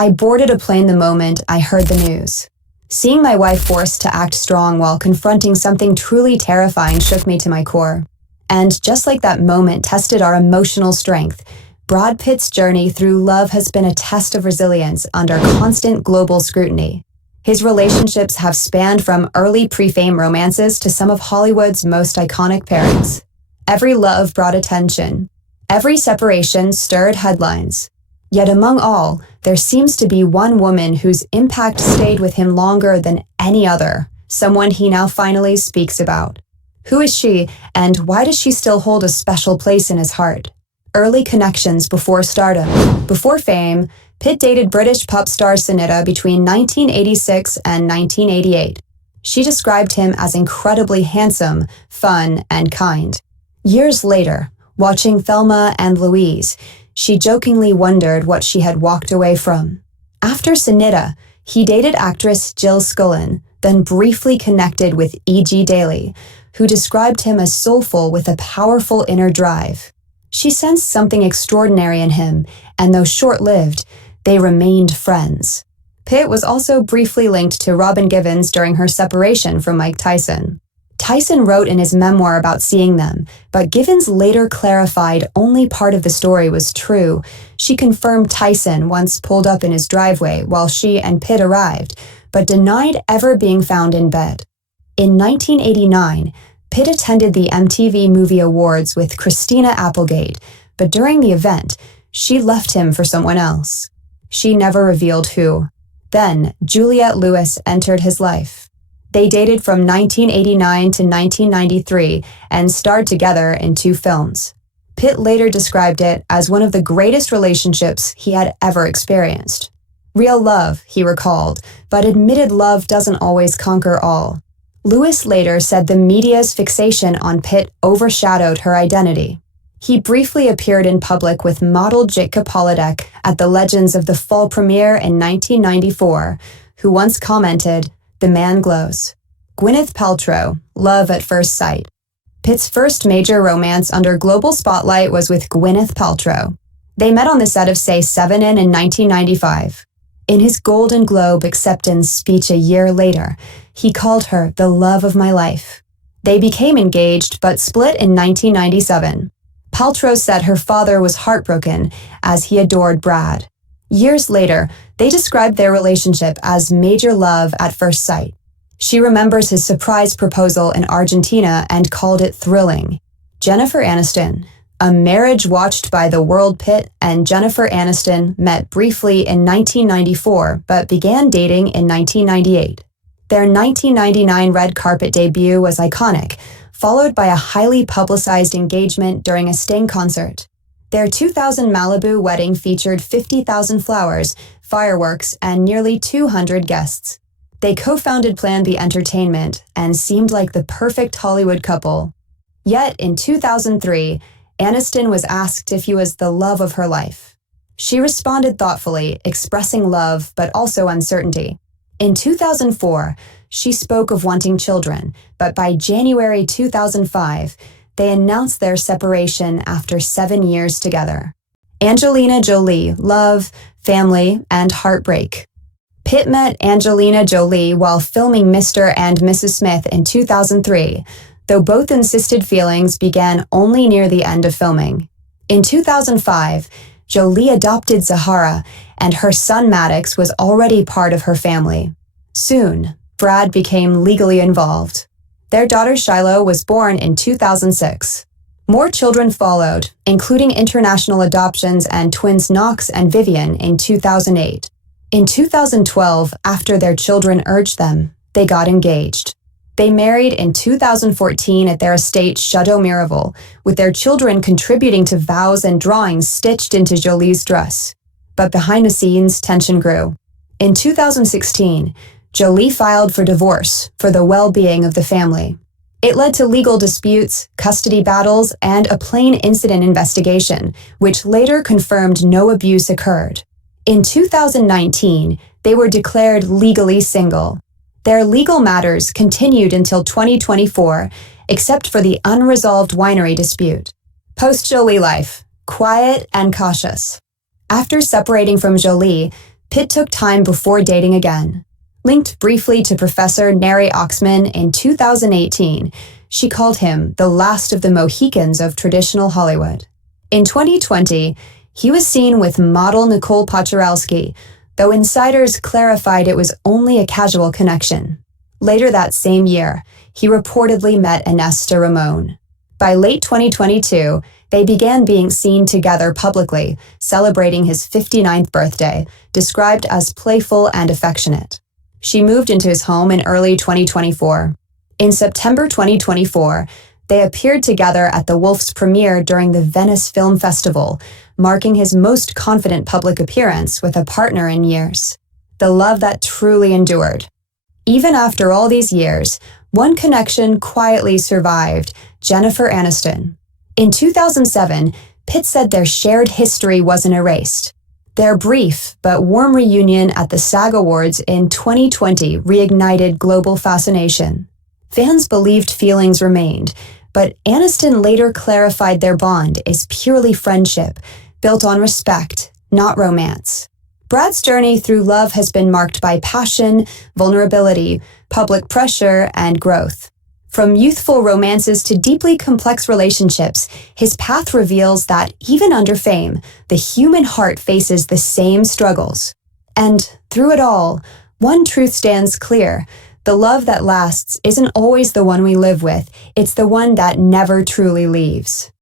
I boarded a plane the moment I heard the news. Seeing my wife forced to act strong while confronting something truly terrifying shook me to my core. And just like that moment tested our emotional strength, Brad Pitt's journey through love has been a test of resilience under constant global scrutiny. His relationships have spanned from early pre-fame romances to some of Hollywood's most iconic pairings. Every love brought attention. Every separation stirred headlines. Yet among all, there seems to be one woman whose impact stayed with him longer than any other, someone he now finally speaks about. Who is she, and why does she still hold a special place in his heart? Early connections before stardom. Before fame, Pitt dated British pop star Sunita between 1986 and 1988. She described him as incredibly handsome, fun, and kind. Years later, watching Thelma and Louise, she jokingly wondered what she had walked away from. After Sunita, he dated actress Jill Scullin, then briefly connected with E.G. Daily, who described him as soulful with a powerful inner drive. She sensed something extraordinary in him, and though short-lived, they remained friends. Pitt was also briefly linked to Robin Givens during her separation from Mike Tyson. Tyson wrote in his memoir about seeing them, but Givens later clarified only part of the story was true. She confirmed Tyson once pulled up in his driveway while she and Pitt arrived, but denied ever being found in bed. In 1989, Pitt attended the MTV Movie Awards with Christina Applegate, but during the event, she left him for someone else. She never revealed who. Then, Juliette Lewis entered his life. They dated from 1989 to 1993 and starred together in 2 films. Pitt later described it as one of the greatest relationships he had ever experienced. Real love, he recalled, but admitted love doesn't always conquer all. Lewis later said the media's fixation on Pitt overshadowed her identity. He briefly appeared in public with model Jitka Polidek at the Legends of the Fall premiere in 1994, who once commented, "The man glows." Gwyneth Paltrow, love at first sight. Pitt's first major romance under global spotlight was with Gwyneth Paltrow. They met on the set of Say Sevenin in 1995. In his Golden Globe acceptance speech a year later, he called her the love of my life. They became engaged but split in 1997. Paltrow said her father was heartbroken as he adored Brad. Years later, they described their relationship as major love at first sight. She remembers his surprise proposal in Argentina and called it thrilling. Jennifer Aniston. A marriage watched by the world. Pitt and Jennifer Aniston met briefly in 1994 but began dating in 1998. Their 1999 red carpet debut was iconic, followed by a highly publicized engagement during a Sting concert. Their 2000 Malibu wedding featured 50,000 flowers, fireworks, and nearly 200 guests. They co-founded Plan B Entertainment and seemed like the perfect Hollywood couple. Yet in 2003, Aniston was asked if he was the love of her life. She responded thoughtfully, expressing love but also uncertainty. In 2004, she spoke of wanting children, but by January 2005, they announced their separation after 7 years together. Angelina Jolie, love, family, and heartbreak. Pitt met Angelina Jolie while filming Mr. and Mrs. Smith in 2003, though both insisted feelings began only near the end of filming. In 2005, Jolie adopted Zahara, and her son Maddox was already part of her family. Soon, Brad became legally involved. Their daughter Shiloh was born in 2006. More children followed, including international adoptions and twins Knox and Vivian in 2008. In 2012, after their children urged them, they got engaged. They married in 2014 at their estate Chateau Miraval, with their children contributing to vows and drawings stitched into Jolie's dress. But behind the scenes, tension grew. In 2016, Jolie filed for divorce for the well-being of the family. It led to legal disputes, custody battles, and a plain incident investigation, which later confirmed no abuse occurred. In 2019, they were declared legally single. Their legal matters continued until 2024, except for the unresolved winery dispute. Post-Jolie life, quiet and cautious. After separating from Jolie, Pitt took time before dating again. Linked briefly to Professor Neri Oxman in 2018, she called him the last of the Mohicans of traditional Hollywood. In 2020, he was seen with model Nicole Paczorowski, though insiders clarified it was only a casual connection. Later that same year, he reportedly met Anesta Ramon. By late 2022, they began being seen together publicly, celebrating his 59th birthday, described as playful and affectionate. She moved into his home in early 2024. In September 2024, they appeared together at the Wolf's premiere during the Venice Film Festival, marking his most confident public appearance with a partner in years. The love that truly endured. Even after all these years, one connection quietly survived: Jennifer Aniston. In 2007, Pitt said their shared history wasn't erased. Their brief but warm reunion at the SAG Awards in 2020 reignited global fascination. Fans believed feelings remained, but Aniston later clarified their bond is purely friendship, built on respect, not romance. Brad's journey through love has been marked by passion, vulnerability, public pressure, and growth. From youthful romances to deeply complex relationships, his path reveals that, even under fame, the human heart faces the same struggles. And through it all, one truth stands clear: the love that lasts isn't always the one we live with, it's the one that never truly leaves.